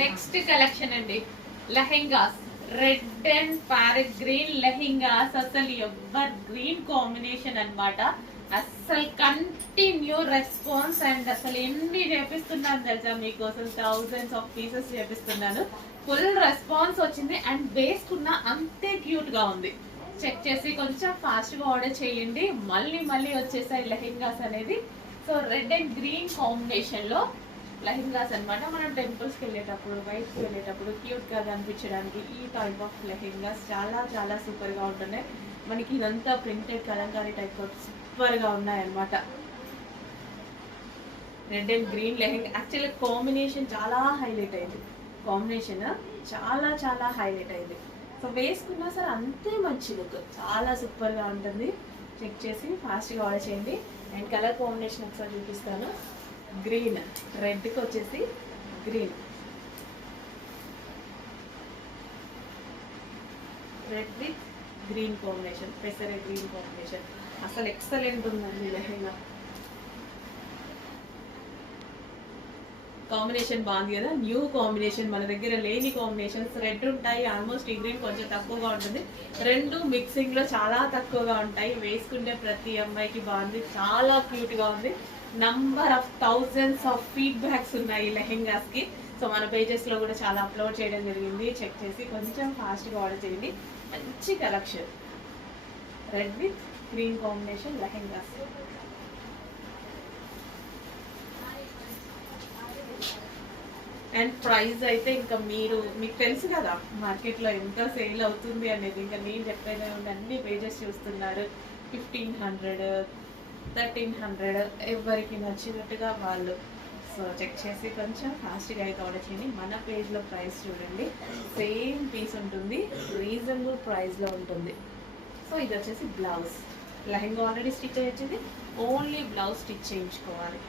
Next collection అండి, lehengas. Red and parrot green lehengas. అసలు ever green combination అన్నమాట. అసలు కంటిన్యూ రెస్పాన్స్. అండ్ అసలు ఎన్ని చేపిస్తున్నాను తెలుసా మీకోసం, థౌజండ్స్ ఆఫ్ పీసెస్ చేపిస్తున్నాను. ఫుల్ రెస్పాన్స్ వచ్చింది అండ్ వేసుకున్న అంతే క్యూట్ గా ఉంది. చెక్ చేసి కొంచెం ఫాస్ట్ గా ఆర్డర్ చేయండి. మళ్ళీ మళ్ళీ వచ్చేసాయి లెహెంగాస్ అనేది. So red and green combination లో లెహెంగాస్ అన్నమాట. మనం టెంపుల్స్ కి వెళ్ళేటప్పుడు, బయటకి వెళ్ళేటప్పుడు క్యూట్ గా కనిపించడానికి ఈ టైప్ ఆఫ్ లెహెంగాస్ చాలా చాలా సూపర్ గా ఉంటున్నాయి. మనకి ఇదంతా printed Kalamkari type of super గా ఉన్నాయన్నమాట. Red and green lehenga actually combination చాలా హైలైట్ అయింది. కాంబినేషన్ చాలా చాలా హైలైట్ అయింది. సో వేసుకున్నా సరే అంతే మంచి లుక్, చాలా సూపర్ గా ఉంటుంది. చెక్ చేసి ఫాస్ట్ గా ఆర్డర్ చేయండి. అండ్ కలర్ కాంబినేషన్ ఒకసారి చూపిస్తాను. గ్రీన్, రెడ్కి వచ్చేసి green, red with green combination, పెసరే గ్రీన్ కాంబినేషన్. అసలు ఎక్సలెంట్ ఉందండి లెహెంగా. కాంబినేషన్ బాగుంది కదా, న్యూ కాంబినేషన్, మన దగ్గర లేని కాంబినేషన్స్. రెడ్ ఉంటాయి ఆల్మోస్ట్, ఈ గ్రీన్ కొంచెం తక్కువగా ఉంటుంది. రెండు మిక్సింగ్ లో చాలా తక్కువగా ఉంటాయి. వేసుకుంటే ప్రతి అమ్మాయికి బాగుంది, చాలా క్యూట్ గా ఉంది. Number of thousands of feedbacks ఉన్నాయి లెహెంగాస్ కి. సో మన పేజెస్ లో కూడా చాలా అప్లోడ్ చేయడం జరిగింది. చెక్ చేసి కొంచెం ఫాస్ట్ గా ఆర్డర్ చేయండి. మంచి collection, red with green combination lehengas. And price అయితే ఇంకా మీకు తెలుసు కదా మార్కెట్లో ఎంత సేల్ అవుతుంది అనేది. ఇంకా నేను చెప్పేదే ఉంది, అన్ని పేజెస్ చూస్తున్నారు. 1500, 1300, ఎవరికి నచ్చినట్టుగా వాళ్ళు. సో చెక్ చేసి కొంచెం ఫాస్ట్గా అయితే ఆర్డర్ చేయండి. మన పేజ్లో ప్రైస్ చూడండి, సేమ్ పీస్ ఉంటుంది, రీజనబుల్ ప్రైస్లో ఉంటుంది. సో ఇది వచ్చేసి బ్లౌజ్. లెహెంగా ఆల్రెడీ స్టిచ్ అయ్యి వచ్చింది, ఓన్లీ బ్లౌజ్ స్టిచ్ చేయించుకోవాలి.